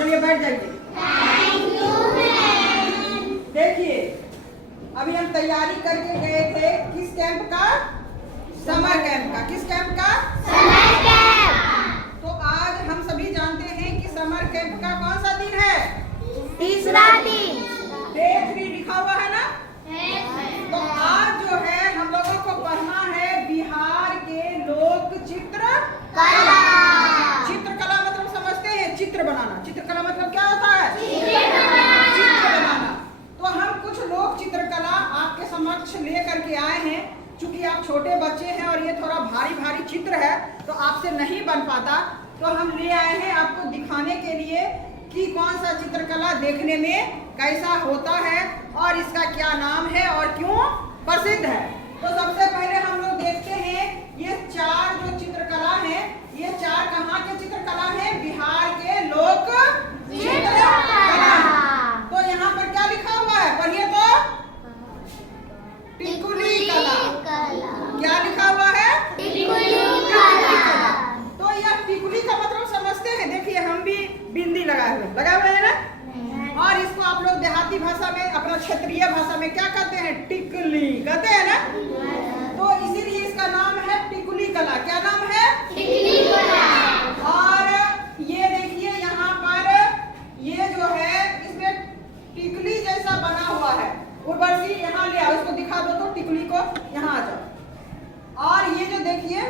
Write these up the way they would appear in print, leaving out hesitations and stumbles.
चलिए बैठ जाइए। देखिए अभी हम तैयारी करके गए थे किस कैंप का? समर कैंप का। किस कैंप का? Summer camp. तो आज हम सभी जानते हैं कि समर कैंप का कौन सा दिन है? तीसरा दिन। डे 3 लिखा हुआ है ना? तो आज जो है हम लोगों को पढ़ना है बिहार के लोक चित्र कला। चित्रकला मतलब समझते हैं? चित्र बनाना। चित्रकला मतलब क्या होता है? चित्र बनाना। तो हम कुछ लोक चित्रकला आपके समक्ष लेकर के आए हैं। चूंकि आप छोटे बच्चे हैं और ये थोड़ा भारी भारी चित्र है तो आपसे नहीं बन पाता, तो हम ले आए हैं आपको दिखाने के लिए कि कौन सा चित्रकला देखने में कैसा होता है और इसका क्या नाम है और क्यों प्रसिद्ध है। तो सबसे पहले हम लोग देखते हैं ये 4 जो चित्रकला है, ये 4 कहाँ के चित्रकला है? बिहार के लोक चित्रकला। तो यहाँ पर क्या लिखा हुआ है? पढ़िए तो। टिकुली कला। क्या लिखा हुआ है? टिकुली कला। तो यह टिकुली का मतलब समझते हैं? देखिए हम भी बिंदी लगाए हुए हैं ना, और इसको आप लोग देहाती भाषा में, अपना क्षेत्रीय भाषा में क्या कहते हैं? टिकली कहते हैं ना। तो इसीलिए इसका नाम है टिकुली कला। क्या नाम है? टिकुली कला। और ये देखिए यहाँ पर ये जो है इसमें टिकली जैसा बना हुआ है। उर्वशी यहाँ ले आओ, इसको दिखा दो तो टिकली को, यहाँ आ जाओ। और ये जो देखिए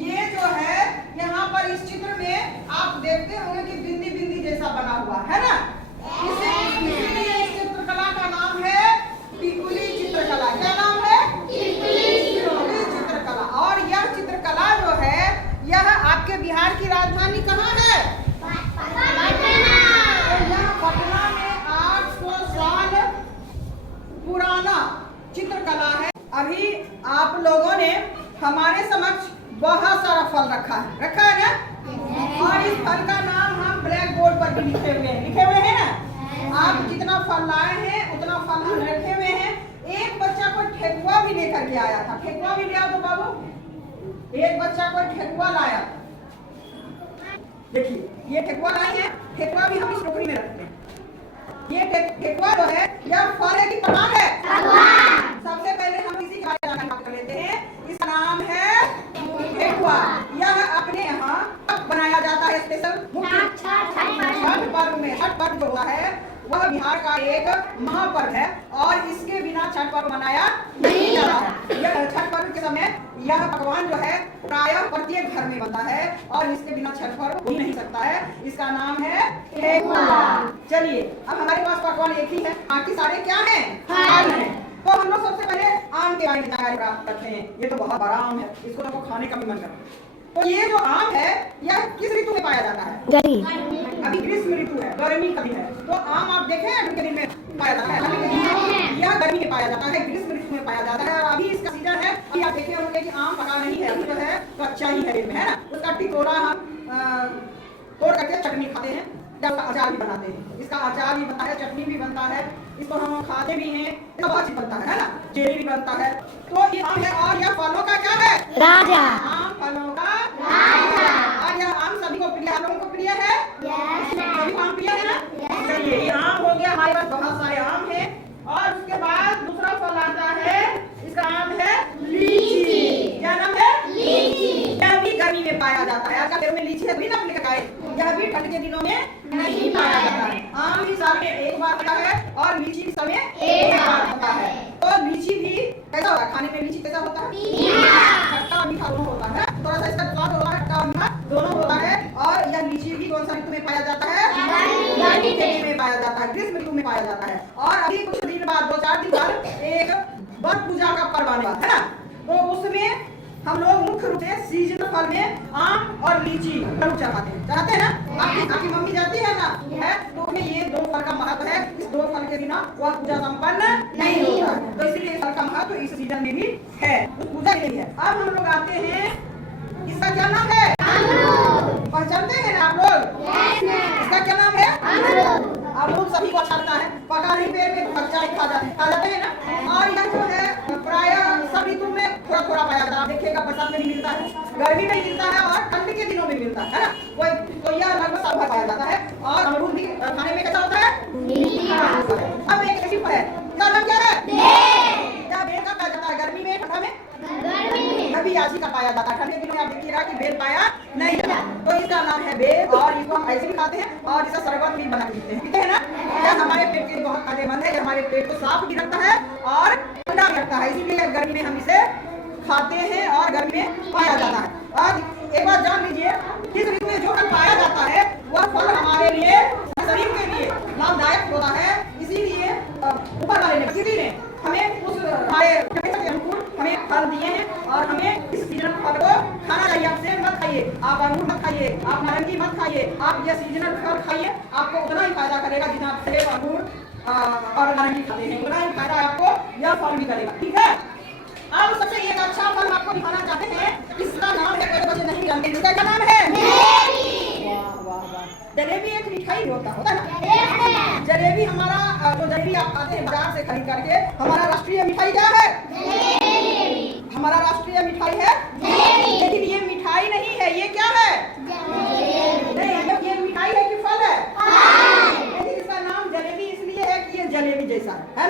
ये जो है यहाँ पर इस चित्र में आप देखते होंगे कि बिंदी बिंदी जैसा बना हुआ है ना। इसीलिए इस चित्रकला का नाम है टिकुली चित्रकला। क्या नाम है? टिकुली चित्रकला। और यह चित्रकला जो है यह आपके बिहार की राजधानी कहाँ है? यह पटना में 800 साल पुराना चित्रकला है। अभी आप लोगों ने हमारे समक्ष बहुत सारा फल रखा है ना, और इस फल का नाम हम ब्लैक बोर्ड पर भी लिखे हुए हैं ना। आप जितना फल लाए हैं उतना फल हम रखे हुए हैं। एक बच्चा को ठेकुआ भी लेकर के आया था। ठेकुआ भी ले आओ तो बाबू। एक बच्चा को ठेकुआ लाया। देखिए ये ठेकुआ लाए हैं। ठेकुआ भी हम इस टोकरी में रखते हैं। ये ठेकुआ जो है यह फल है कि पराग है? सबसे पहले हम इसी का जानकारी कर लेते हैं। इसका नाम है ठेकुआ। यह अपने यहाँ बनाया जाता है स्पेशल छठ पर्व में। छठ पर्व जो होता है वह बिहार का एक महापर्व है और इसके बिना छठ पर्व मनाया नहीं जाता है। यह छठ पर्व के समय यह पकवान जो है प्रायः प्रत्येक घर में बनता है और इसके बिना छठ पर्व हो ही नहीं सकता है। इसका नाम है ठेकुआ। चलिए अब हमारे पास पकवान एक ही है, बाकी सारे क्या हैं? फल हैं। तो हम लोग सबसे पहले आम के बारे में जानकारी प्राप्त करते हैं। ये तो बहुत बड़ा आम है, इसको तो खाने का भी मन करता है। तो ये जो आम है यह किस ऋतु में पाया जाता है? गर्मी। अभी ग्रीष्म ऋतु है, गर्मी कभी है। तो आम आप देखें अभी के दिन में पाया जाता है। यह गर्मी में पाया जाता है, ग्रीष्म ऋतु में पाया जाता है। और अभी इसका सीजन है। अभी आप देखे होंगे कि आम पका नहीं है, अभी जो है कच्चा ही है ना। उसका टिकोरा हम तोड़ करके चटनी खाते हैं, अचार भी बनाते हैं। इसका अचार भी बनता है, चटनी भी बनता है, इसको हम खाते भी हैं। इसका बहुत चीज बनता है ना, जेली भी बनता है। तो ये आम है और यह फलों का क्या है? राजा। आम फलों का राजा। और यह आम सभी को प्रिय, आप लोगों को प्रिय है? सभी आम प्रिय है ना? चलिए ये आम हो गया, हमारे पास बहुत सारे आम है। और उसके बाद दूसरा फल आता है, इसका नाम है लीची। क्या नाम है? लीची। यह भी गर्मी में पाया जाता है। आपका पेड़ में लीची है भी ना लेकर आए। यह भी ठंड के दिनों में नहीं पाया जाता है। आम भी साल में एक बार होता है और लीची भी साल में एक बार होता है। तो लीची भी कैसा होता है? खाने में लीची कैसा होता है? खट्टा मीठा दोनों होता है। थोड़ा सा इसका स्वाद होता है, खट्टा मीठा दोनों होता है। और यह लीची भी कौन सा ऋतु में पाया जाता है? गर्मी के ऋतु में पाया जाता है, ग्रीष्म ऋतु में पाया जाता है। और अभी कुछ दिन बाद 2-4 दिन बाद एक वट पूजा का पर्व आने वाला है ना। तो उसमें हम लोग मुख्य रूप से सीजनल फल में आम और लीची जरूर चाहते हैं ना। आपकी मम्मी जाती है ना, है तो उसमें ये 2 फल का महत्व है। इस 2 फल के बिना वह पूजा संपन्न नहीं होता। तो इसीलिए फल का महत्व इस सीजन में भी है, उस पूजा के लिए है। अब हम लोग आते हैं, इसका क्या नाम है? पहचानते हैं ना आप लोग? इसका क्या नाम है? अमरूद। सभी को अच्छा लगता है, पका नहीं पेड़ में कच्चा खा जाते हैं ना। और यह जो है प्रायः सब ऋतु में थोड़ा थोड़ा पाया जाता है। देखिएगा बरसात में भी मिलता है, गर्मी में मिलता है और ठंड के दिनों में मिलता है ना। तो यह लगभग साल भर पाया जाता है। और अमरूद भी पाया जाता है। ठंड के दिनों में आप देखिएगा कि बेल पाया नहीं जाता, तो इसका नाम है बेल। और इसको हम ऐसे भी खाते हैं और इसका शरबत भी बना के पीते हैं ना। यह हमारे पेट के लिए बहुत फायदेमंद है, हमारे पेट को साफ भी रखता है और ठंडा भी रखता है, इसीलिए गर्मी में हम इसे खाते हैं और गर्मी में पाया जाता है। और एक बात जान लीजिए, जिस ऋतु में जो फल पाया जाता है वह फल हमारे लिए, शरीर के लिए लाभदायक होता है। इसीलिए ऊपर वाले ने, किसी ने हमें उस हमारे के अनुकूल हमें फल दिए हैं और हमें इस सीजनल फल को खाना चाहिए। आप सेब मत खाइए, आप अंगूर मत खाइए, आप नारंगी मत खाइए, आप ये सीजनल फल खाइए, आपको उतना ही फायदा करेगा जितना आप सेब, अंगूर और नारंगी खाते हैं, उतना ही फायदा आपको यह फल भी करेगा। ठीक है, अब सबसे एक अच्छा फल आपको दिखाना चाहते हैं, इसका नाम है, कई बच्चे नहीं जानते, इसका क्या नाम है? वाह वाह वाह, जलेबी एक मिठाई होता है ना। जलेबी हमारा, जो जलेबी आप खाते हैं बाजार से खरीद करके, हमारा राष्ट्रीय मिठाई क्या है? हमारा राष्ट्रीय मिठाई है, लेकिन ये मिठाई नहीं है, ये क्या है? नहीं, ये मिठाई है कि फल है? लेकिन इसका नाम जलेबी इसलिए है कि ये जलेबी जैसा है।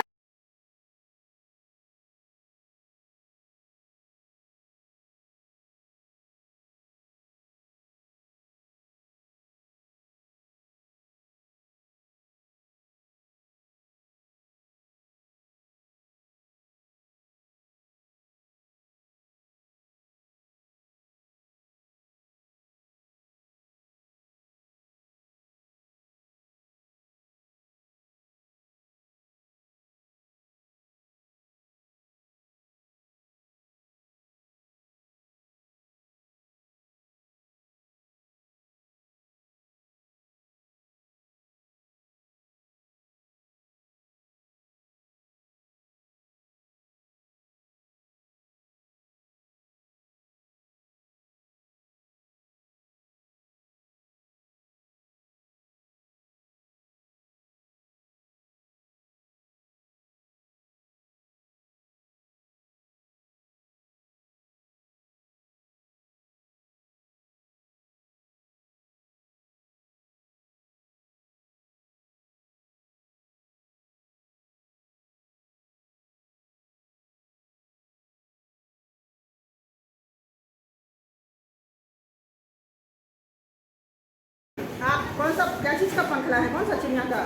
आप कौन सा, क्या चीज़ का पंख है? कौन सा चिड़िया का?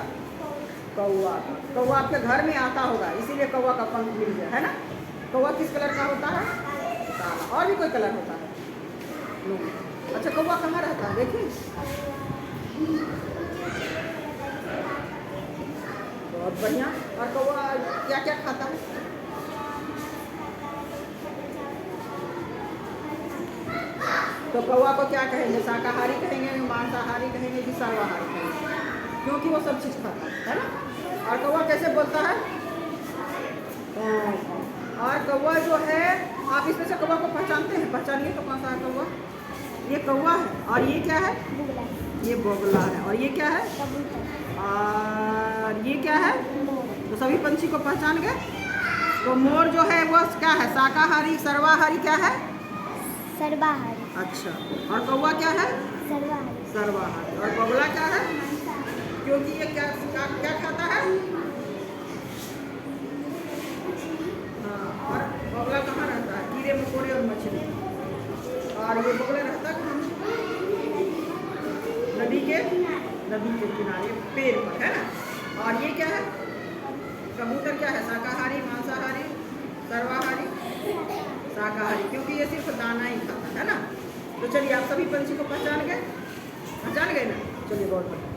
कौवा का। कौवा आपके घर में आता होगा, इसीलिए कौवा का पंख मिल गया है ना। कौवा किस कलर का होता है? काला। और भी कोई कलर होता है? नहीं। अच्छा, कौवा कहाँ रहता है? देखिए, बहुत बढ़िया। और कौवा क्या क्या खाता है? तो कौवा को क्या कहेंगे? शाकाहारी कहेंगे, मांसाहारी कहेंगे कि सर्वाहारी कहेंगे? क्योंकि वो सब चीज़ खाता है ना। और कौवा कैसे बोलता है? और कौवा जो है, आप इसमें से कौवा को पहचानते हैं? पहचानिए तो कौन सा है कौवा? ये कौवा है। और ये क्या है? ये बोगला है। और ये क्या है? और ये क्या है? तो सभी पंछी को पहचान गए। तो मोर जो है वो क्या है? शाकाहारी, सर्वाहारी क्या है? सर्वाहारी। अच्छा, और कौवा क्या है? सर्वाहारी। सर्वाहारी। और बगुला क्या है? क्योंकि ये क्या क्या खाता है? हाँ, और बगुला कहाँ रहता है? कीड़े मकोड़े और मछली। और ये बगुला रहता है नदी के किनारे, पेड़ पर, है ना। और ये क्या है? कबूतर क्या है? शाकाहारी, मांसाहारी, सर्वाहारी? शाकाहारी, क्योंकि ये सिर्फ दाना ही खाता है ना। तो चलिए, आप सभी पंछी को पहचान गए ना। चलिए, बहुत बढ़िया।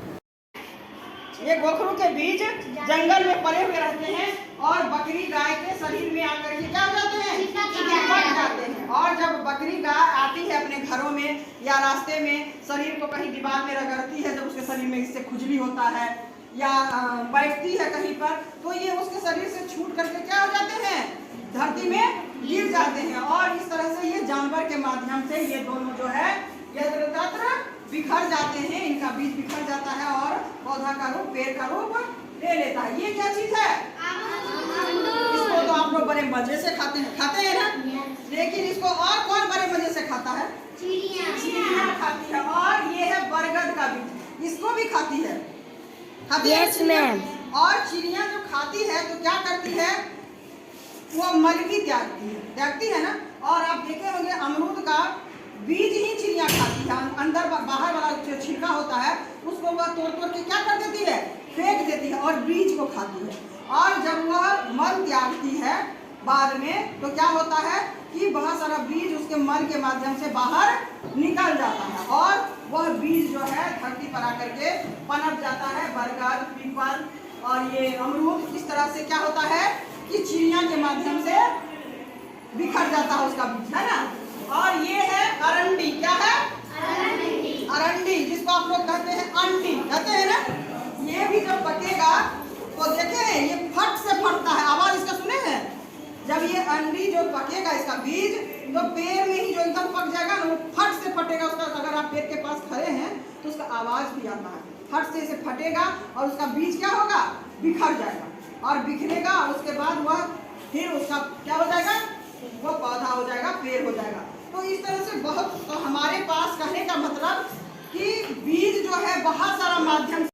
ये गोखरू के बीज जंगल में पड़े हुए रहते हैं और बकरी गाय के शरीर में आकर के क्या हो जाते हैं? चिपक जाते हैं। और जब बकरी गाय आती है अपने घरों में या रास्ते में, शरीर को कहीं दीवार में रगड़ती है, जब उसके शरीर में इससे खुजली होता है या बैठती है कहीं पर, तो ये उसके शरीर से छूट करके क्या हो जाते हैं? धरती में गिर जाते हैं। और इस तरह से ये जानवर के माध्यम से ये दोनों जो है यत्र तत्र बिखर जाते हैं, इनका बीज बिखर जाता है और पौधा का रूप, पेड़ का रूप ले लेता है। ये क्या चीज है? इसको तो आप लोग बड़े मजे से खाते हैं ना। लेकिन इसको और कौन बड़े मजे से खाता है? चिड़िया खाती है। और ये है बरगद का बीज, इसको भी खाती है। Yes ma'am. और चिड़िया जो खाती है तो क्या करती है? वो मलगी त्यागती है ना। और आप देखे होंगे अमरूद का बीज ही चिड़िया खाती है, अंदर बाहर वाला जो छिलका होता है उसको वह तोड़ तोड़ के क्या कर देती है, फेंक देती है और बीज को खाती है। और जब वह मल त्यागती है बाद में तो क्या होता है कि बहुत सारा बीज उसके मल के माध्यम से बाहर निकल जाता है और वह बीज जो है धरती पर आकर के पनप जाता है। बरगद, पीपल और ये अमरूद इस तरह से क्या होता है कि चिड़िया के माध्यम से बिखर जाता है उसका बीज, है ना। और ये है अरंडी, क्या है अरंडी, जिसको आप लोग कहते हैं अंडी कहते हैं ना। ये भी जब पकेगा तो देखें ये फट से फटता है, आवाज इसका सुने हैं। जब ये अंडी जो पकेगा इसका बीज तो पेड़ में ही जो एकदम पक जाएगा ना वो फट से फटेगा उसका। अगर आप पेड़ के पास खड़े हैं तो उसका आवाज भी आता है, फट से इसे फटेगा और उसका बीज क्या होगा, बिखर जाएगा और बिखरेगा। उसके बाद वह फिर उसका क्या हो जाएगा, वो पौधा हो जाएगा, पेड़ हो जाएगा। तो इस तरह से बहुत, तो हमारे पास कहने का मतलब कि बीज जो है बहुत सारा माध्यम।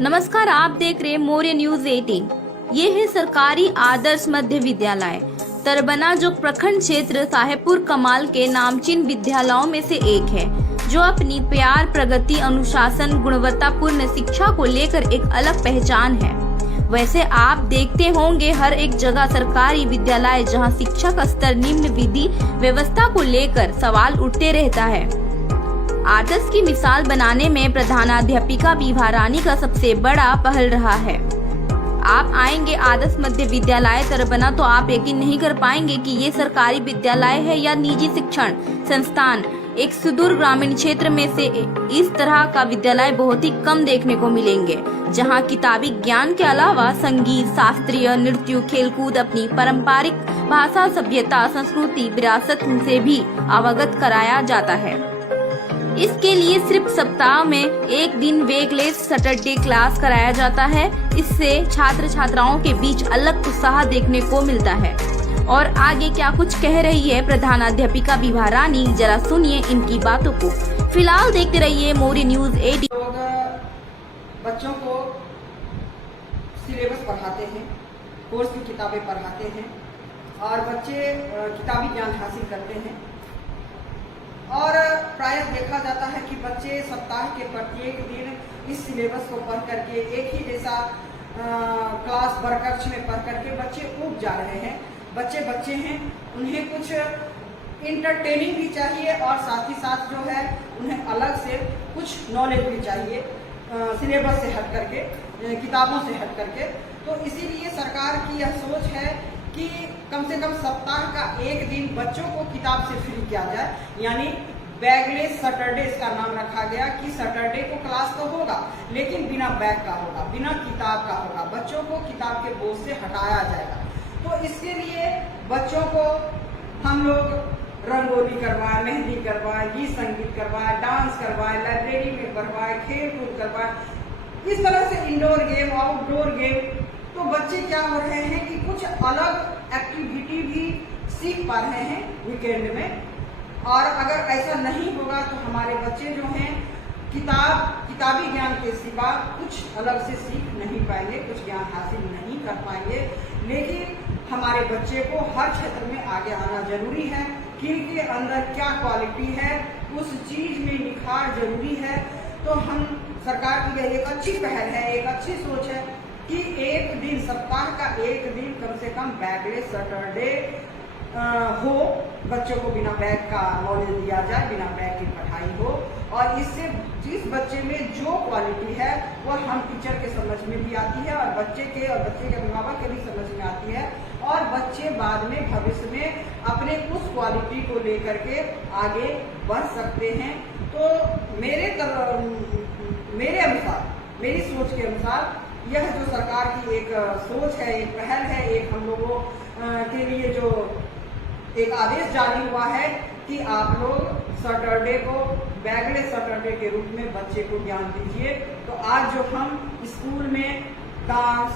नमस्कार, आप देख रहे मौर्य न्यूज 18। ये है सरकारी आदर्श मध्य विद्यालय तरबना, जो प्रखंड क्षेत्र साहेबपुर कमाल के नामचीन विद्यालयों में से एक है, जो अपनी प्यार, प्रगति, अनुशासन, गुणवत्तापूर्ण शिक्षा को लेकर एक अलग पहचान है। वैसे आप देखते होंगे हर एक जगह सरकारी विद्यालय जहां शिक्षा का स्तर निम्न विधि व्यवस्था को लेकर सवाल उठते रहता है। आदर्श की मिसाल बनाने में प्रधानाध्यापिका विभा रानी का सबसे बड़ा पहल रहा है। आप आएंगे आदर्श मध्य विद्यालय तरबना तो आप यकीन नहीं कर पाएंगे कि ये सरकारी विद्यालय है या निजी शिक्षण संस्थान। एक सुदूर ग्रामीण क्षेत्र में से इस तरह का विद्यालय बहुत ही कम देखने को मिलेंगे, जहां किताबी ज्ञान के अलावा संगीत, शास्त्रीय नृत्य, खेलकूद, अपनी पारंपरिक भाषा, सभ्यता, संस्कृति, विरासत से भी अवगत कराया जाता है। इसके लिए सिर्फ सप्ताह में एक दिन वेगलेस सैटरडे क्लास कराया जाता है। इससे छात्र छात्राओं के बीच अलग उत्साह देखने को मिलता है। और आगे क्या कुछ कह रही है प्रधानाध्यापिका विभा रानी, जरा सुनिए इनकी बातों को। फिलहाल देखते रहिए मौर्य न्यूज 18। लोग बच्चों को सिलेबस पढ़ाते हैं, कोर्स की किताबें पढ़ाते हैं और बच्चे किताबी ज्ञान हासिल करते हैं। और प्रायः देखा जाता है कि बच्चे सप्ताह के प्रत्येक दिन इस सिलेबस को पढ़ करके एक ही जैसा क्लास वर्ककक्ष में पढ़ करके बच्चे ऊब जा रहे हैं। बच्चे बच्चे हैं, उन्हें कुछ इंटरटेनिंग भी चाहिए और साथ ही साथ जो है उन्हें अलग से कुछ नॉलेज भी चाहिए सिलेबस से हट करके, किताबों से हट करके। तो इसीलिए सरकार की यह सोच है कि कम से कम सप्ताह का एक दिन बच्चों को किताब से फ्री किया जाए, यानी बैगलेस सैटरडे इसका नाम रखा गया कि सैटरडे को क्लास तो होगा लेकिन बिना बैग का होगा, बिना किताब का होगा। बच्चों को किताब के बोझ से हटाया जाएगा। तो इसके लिए बच्चों को हम लोग रंगोली करवाएं, मेहंदी करवाएं, गीत संगीत करवाएं, डांस करवाएं, लाइब्रेरी में करवाएं, खेल कूद करवाएं, इस तरह से इंडोर गेम, आउटडोर गेम। तो बच्चे क्या हो रहे हैं कि कुछ अलग एक्टिविटी भी सीख पा रहे हैं वीकेंड में। और अगर ऐसा नहीं होगा तो हमारे बच्चे जो हैं किताबी ज्ञान के सिवा कुछ अलग से सीख नहीं पाएंगे, कुछ ज्ञान हासिल नहीं कर पाएंगे। लेकिन हमारे बच्चे को हर क्षेत्र में आगे आना जरूरी है। किनके अंदर क्या क्वालिटी है उस चीज में निखार जरूरी है। तो हम सरकार की यह एक अच्छी पहल है, एक अच्छी सोच है कि एक दिन, सप्ताह का एक दिन कम से कम बैगलेस सैटरडे हो, बच्चों को बिना बैग का नॉलेज दिया जाए, बिना बैग की पढ़ाई हो। और इससे जिस बच्चे में जो क्वालिटी है वह हम टीचर के समझ में भी आती है और बच्चे के अभिभावक के भी समझ में आती है और बच्चे बाद में भविष्य में अपने उस क्वालिटी को लेकर के आगे बढ़ सकते हैं। तो मेरे अनुसार, मेरी सोच के अनुसार यह जो सरकार की एक सोच है, एक पहल है, एक हम लोगों के लिए जो एक आदेश जारी हुआ है कि आप लोग सैटरडे को बैगलेस सैटरडे के रूप में बच्चे को ज्ञान दीजिए। तो आज जो हम स्कूल में डांस,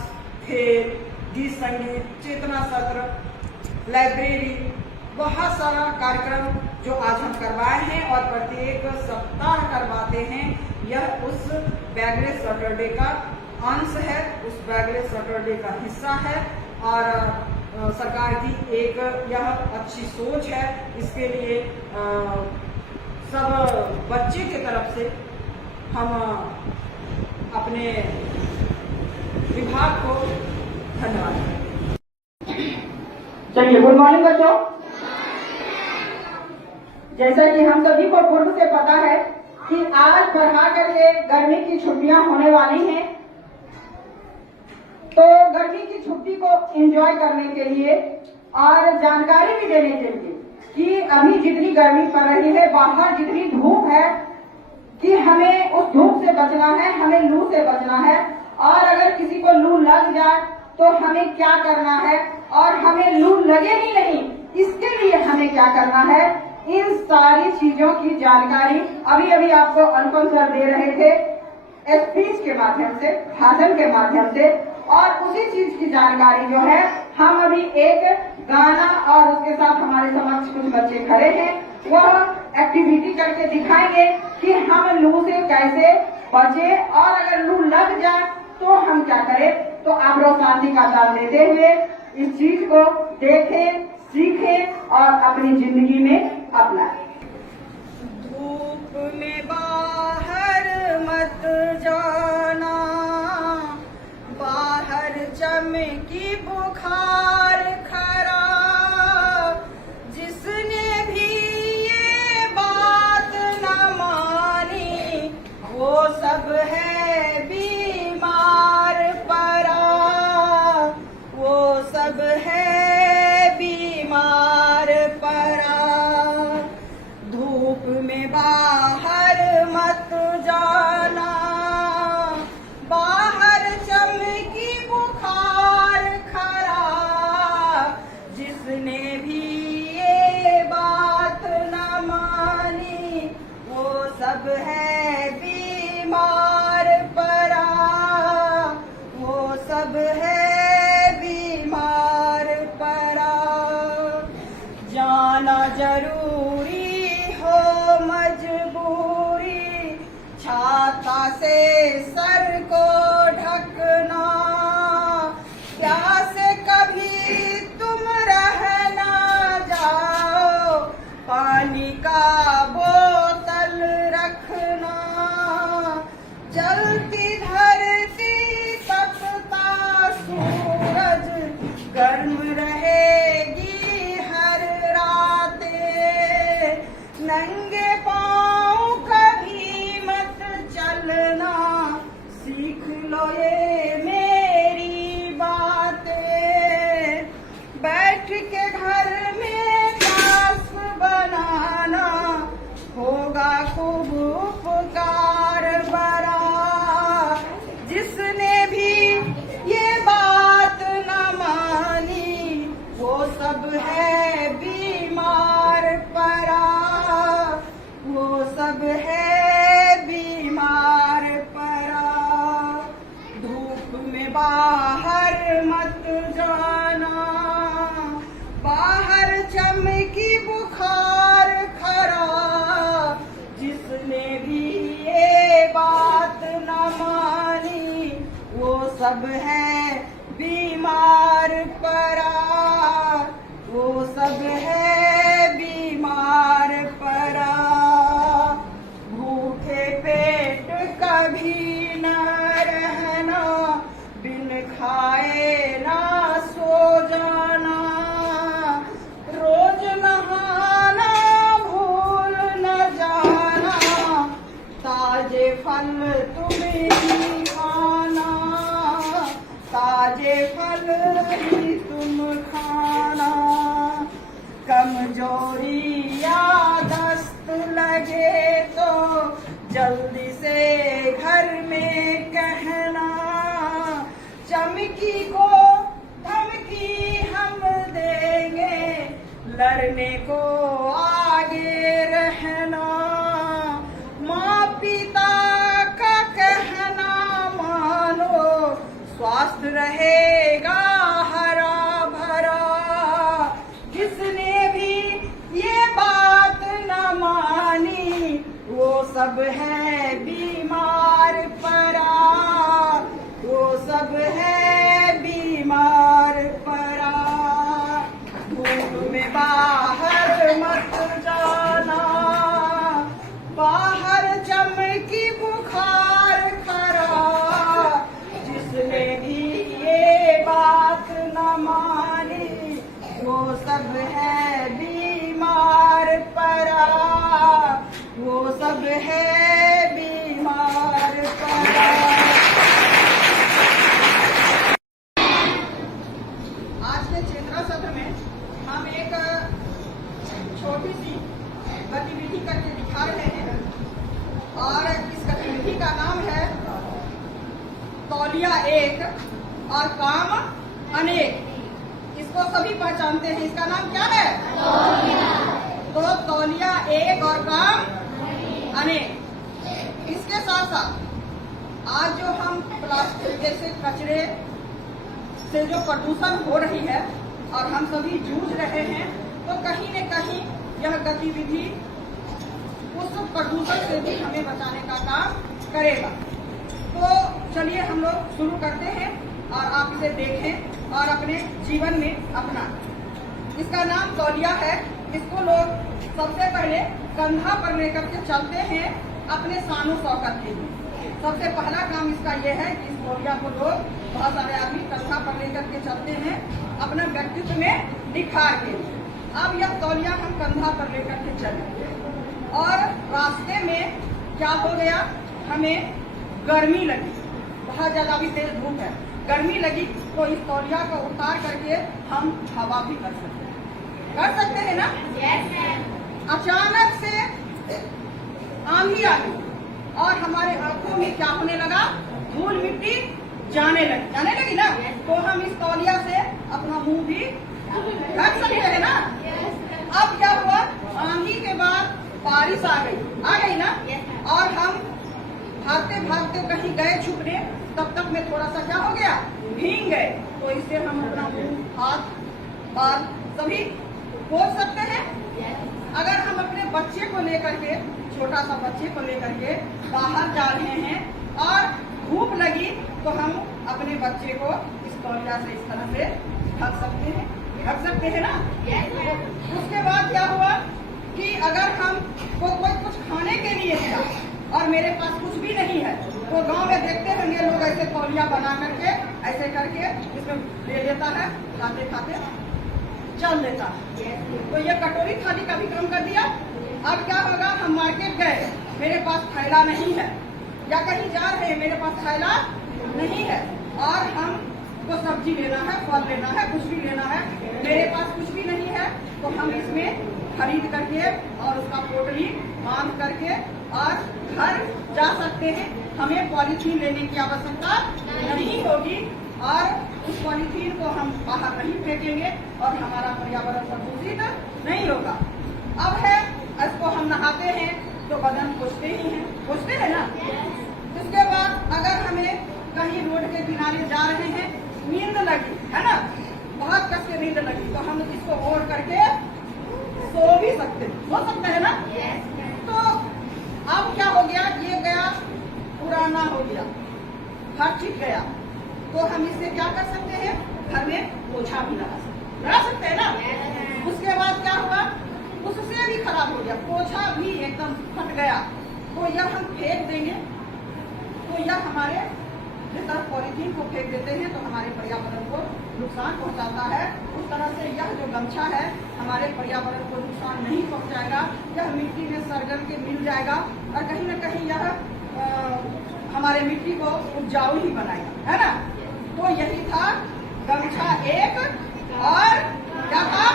खेल, गीत संगीत, चेतना सत्र, लाइब्रेरी, बहुत सारा कार्यक्रम जो आज हम करवाए हैं और प्रत्येक सप्ताह करवाते हैं, यह उस बैगलेस सैटरडे का अंश है, उस बैगलेस सैटरडे का हिस्सा है। और सरकार की एक यह अच्छी सोच है। इसके लिए सब बच्चे की तरफ से हम अपने विभाग को धन्यवाद दें। चलिए, गुड मॉर्निंग बच्चों। जैसा कि हम सभी को पूर्व से पता है कि आज बढ़ा करके गर्मी की छुट्टियां होने वाली हैं, तो गर्मी की छुट्टी को एंजॉय करने के लिए और जानकारी भी देने के लिए कि अभी जितनी गर्मी पड़ रही है, बाहर जितनी धूप है, कि हमें उस धूप से बचना है, हमें लू से बचना है। और अगर किसी को लू लग जाए तो हमें क्या करना है, और हमें लू लगे ही नहीं, इसके लिए हमें क्या करना है, इन सारी चीजों की जानकारी अभी अभी आपको अनुपम सर दे रहे थे स्पीच के माध्यम से, भाषण के माध्यम से। और उसी चीज की जानकारी जो है हम अभी एक गाना और उसके साथ हमारे समक्ष कुछ बच्चे खड़े हैं, वह एक्टिविटी करके दिखाएंगे कि हम लू से कैसे बचे, और अगर लू लग जाए तो हम क्या करें। तो आप लोग शांति का साथ देते हुए इस चीज को देखें, सीखें और अपनी जिंदगी में अपनाएं। धूप में बाहर मत जाना, बाहर चमकी बुखार खरा, जिसने भी ये बात न मानी वो सब है बीमार पड़ा, वो सब है बीमार पड़ा। धूप में बाहर मत जाना, बाहर चमकी बुखार खरा, जिसने भी ये बात न मानी वो सब है बीमार पड़ा, वो सब है बीमार पड़ा। जाना जरूरी हो मजबूरी, छाता से सर को ढकना, प्यासे कभी तुम रह ना जाओ, पानी का बोतल रखना, जलती धरती तपता सूरज, गर्म रहेगी हर रातें, नंगे पाँव कभी मत चलना, सीख लो ये मेरी बातें, बैठ के घर में दास बनाना, होगा खूब उपकार बड़ा, जिसने भी ये बात न मानी वो सब है बीमार पड़ा, वो सब है बीमार पड़ा। धूप में बाहर मत जाना, बाहर चमकी बुखार खरा, जिसने भी ये बात न मानी वो सब है बीमार पड़ा, वो सब है बीमार पड़ा। भूखे पेट कभी न रहना, बिन खाए ना सो जाना, रोज नहाना भूल न जाना, ताजे फल तुम्हें खाना, ताजे फल ही तुम खाना। कमजोरी या दस्त लगे तो जल्दी से घर में कहना, चमकी को धमकी हम देंगे, लड़ने को आगे रहना, माँ पिता का कहना मानो, स्वास्थ्य रहेगा हरा भरा, जिसने भी ये बात न मानी वो सब है बीमार पड़ा, वो सब है बीमार पड़ा। है बीमार पड़ा। आज के चेतना सत्र में हम एक छोटी सी गतिविधि करके दिखा रहे हैं और इस गतिविधि का नाम है तौलिया एक और काम अनेक। इसको सभी पहचानते हैं। इसका नाम क्या है? तो तौलिया एक और काम अनेक। इसके साथ साथ आज जो हम प्लास्टिक जैसे कचरे से जो प्रदूषण हो रही है और हम सभी जूझ रहे हैं, तो कहीं न कहीं यह गतिविधि उस प्रदूषण से भी हमें बचाने का काम करेगा। तो चलिए हम लोग शुरू करते हैं और आप इसे देखें और अपने जीवन में अपना। इसका नाम तौलिया है। इसको लोग सबसे पहले कंधा पर लेकर के चलते हैं अपने शानो शौकत के लिए। सबसे पहला काम इसका यह है कि इस तौलिया को लोग बहुत सारे आदमी कंधा पर लेकर के चलते हैं अपना व्यक्तित्व में निखार के लिए। अब यह तौलिया हम कंधा पर लेकर के चले और रास्ते में क्या हो गया, हमें गर्मी लगी, बहुत ज्यादा भी तेज धूप है, गर्मी लगी, तो इस तौलिया को उतार करके हम हवा भी कर सकते हैं ना। अचानक से आंधी आ गई और हमारे आंखों में क्या होने लगा, धूल मिट्टी जाने लगी ना। तो हम इस तौलिया से अपना मुंह भी ढक सकते हैं ना। अब क्या हुआ, आंधी के बाद बारिश आ गई ना, और हम भागते भागते कहीं गए छुपने, तब तक में थोड़ा सा क्या हो गया, भीग गए। तो इससे हम अपना मुंह, हाथ, बाल सभी पोंछ सकते हैं। अगर हम अपने बच्चे को लेकर के, छोटा सा बच्चे को लेकर के बाहर जा रहे हैं और धूप लगी, तो हम अपने बच्चे को इस तौलिया से इस तरह से ढक सकते हैं ना। उसके बाद क्या हुआ कि अगर हम को कोई कुछ खाने के लिए दिया और मेरे पास कुछ भी नहीं है, तो गांव में देखते होंगे लोग ऐसे तौलिया बना करके ऐसे करके इसमें ले लेता है, खाते खाते चल लेता है। तो ये कटोरी थाली का भी काम कर दिया। अब क्या होगा, हम मार्केट गए, मेरे पास थैला नहीं है, या कहीं जा रहे हैं, मेरे पास थैला नहीं है, और हम को सब्जी लेना है, फल लेना है, कुछ भी लेना है, मेरे पास कुछ भी नहीं है, तो हम इसमें खरीद करके और उसका पोटली बांध करके और घर जा सकते हैं। हमें पॉलीथीन लेने की आवश्यकता नहीं होगी और उस पॉलीथीन को हम बाहर नहीं फेंकेंगे और हमारा पर्यावरण प्रदूषित नहीं होगा। अब है, इसको हम नहाते हैं तो बदन पोंछते हैं ना। उसके बाद अगर हमें कहीं रोड के किनारे जा रहे हैं, नींद लगी है ना, बहुत कस के नींद लगी, तो हम इसको ओढ़ करके सो भी सकते हैं ना। तो अब क्या हो गया, ये गया पुराना हो गया, हर चीज गया, तो हम इससे क्या कर सकते हैं, घर में पोछा भी लगा सकते हैं ना। उसके बाद क्या हुआ, उससे भी खराब हो गया, पोछा भी एकदम फट गया, तो यह हम फेंक देंगे, तो यह हमारे तरफ पॉलीथीन को फेंक देते हैं, तो हमारे पर्यावरण को नुकसान पहुंचाता है। उस तरह से यह जो गमछा है हमारे पर्यावरण को नुकसान नहीं पहुंचाएगा, यह मिट्टी में सरगम के मिल जाएगा और कहीं न कहीं यह हमारे मिट्टी को उपजाऊ ही बनाएगा, है ना। तो यही था गमछा एक और क्या था,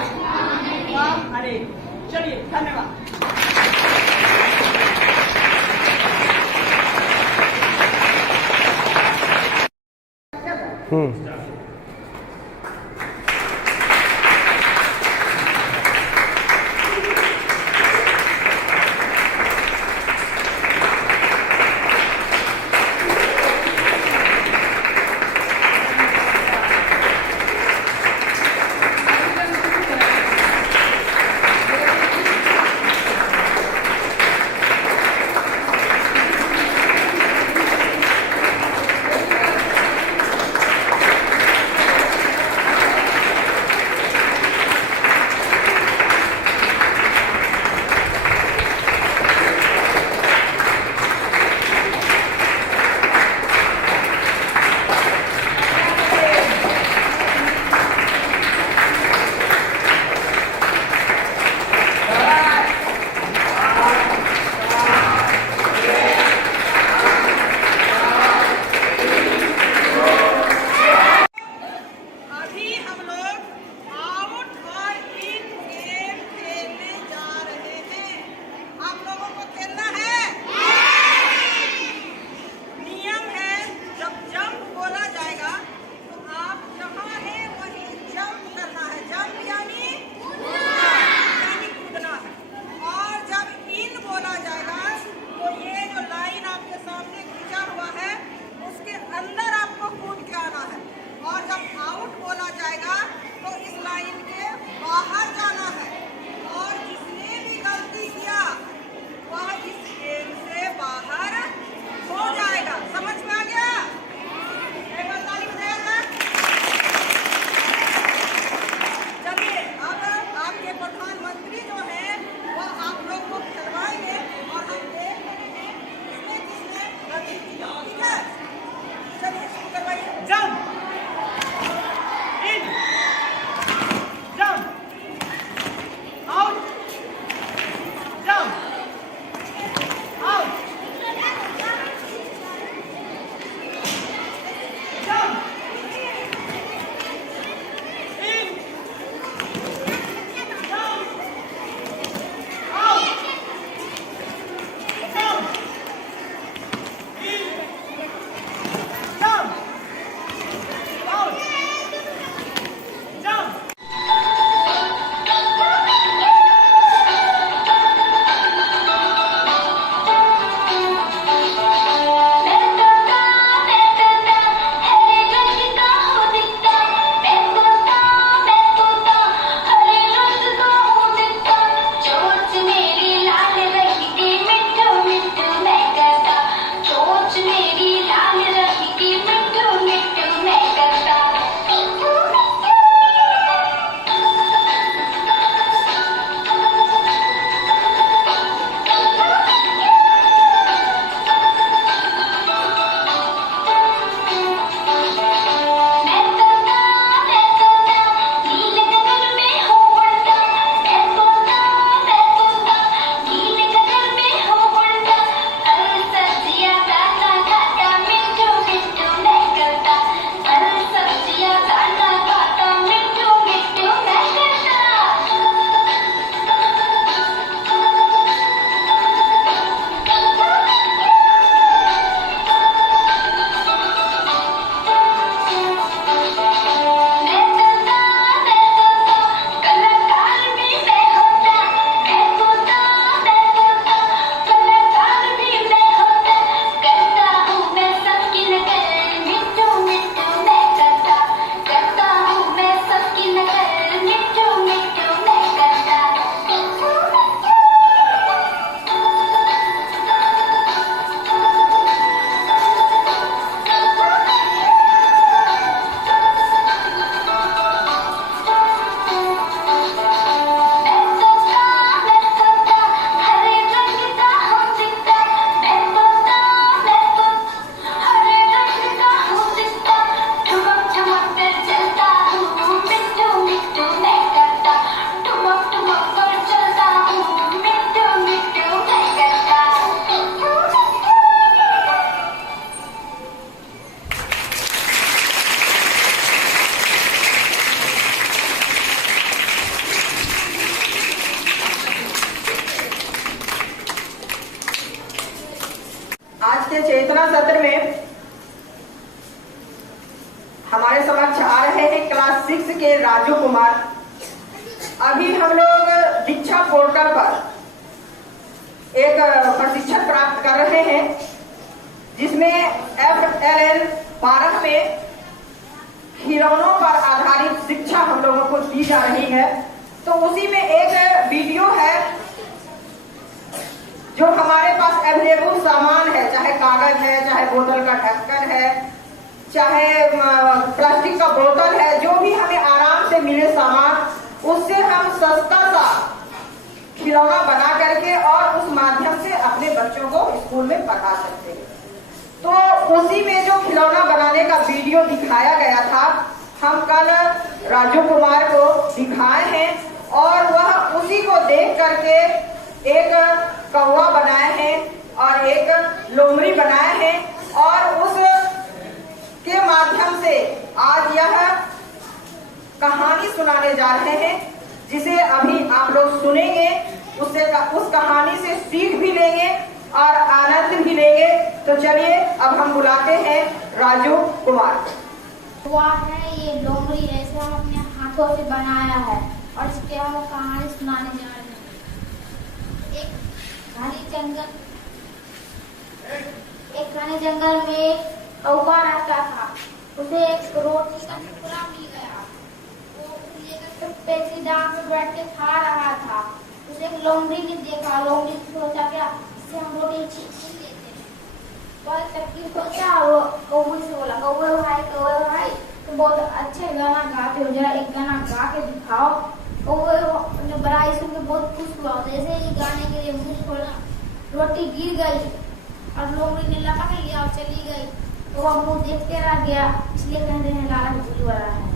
काम अनेक। चलिए, धन्यवाद। के चेतना सत्र में हमारे समक्ष आ रहे हैं क्लास 6 के राजू कुमार। अभी हम लोग दीक्षा पोर्टल पर एक प्रशिक्षण प्राप्त कर रहे हैं, जिसमें FLN पार्क में खिलौनों पर आधारित शिक्षा हम लोगों को दी जा रही है। तो उसी में एक वीडियो है जो हमारे पास अवेलेबल सामान है, चाहे कागज है, चाहे बोतल का ढक्कन है, चाहे प्लास्टिक का बोतल है, जो भी हमें आराम से मिले सामान, उससे हम सस्ता सा खिलौना बना करके और उस माध्यम से अपने बच्चों को स्कूल में पढ़ा सकते हैं। तो उसी में जो खिलौना बनाने का वीडियो दिखाया गया था, हम कल राजू कुमार को दिखाए हैं और वह उसी को देख करके एक कौवा बनाए हैं और एक लोमड़ी बनाए हैं और उस के माध्यम से आज यह कहानी सुनाने जा रहे हैं, जिसे अभी आप लोग सुनेंगे। उस कहानी से सीख भी लेंगे और आनंद भी लेंगे। तो चलिए अब हम बुलाते हैं राजू कुमार। हुआ है ये लोमड़ी है, इसे हम अपने हाथों से बनाया है और इसके हम कहानी सुनाने जा रहे हैं। एक घने जंगल में कौवा रहता था। उसे एक रोटी का टुकड़ा मिल गया। वो लेकर पेटी डाल पर बैठ के खा रहा था। उसे एक लोमड़ी ने देखा। लोमड़ी सोचा क्या इससे हम रोटी छीन लेते हैं। वह तकलीफ सोचा, वो कौवे से बोला, कौवे भाई तो बहुत अच्छे गाना गाते हो, जरा एक गाना गा के दिखाओ। कौवे ने बड़ाई सुन के बहुत खुश हुआ। जैसे ही गाने के लिए मुंह खोला, रोटी गिर गई और लोमड़ी ने लपक लिया और चली गई। तो वह मुंह देखते रह गया। इसलिए कहते हैं लालच बुरी वाला है।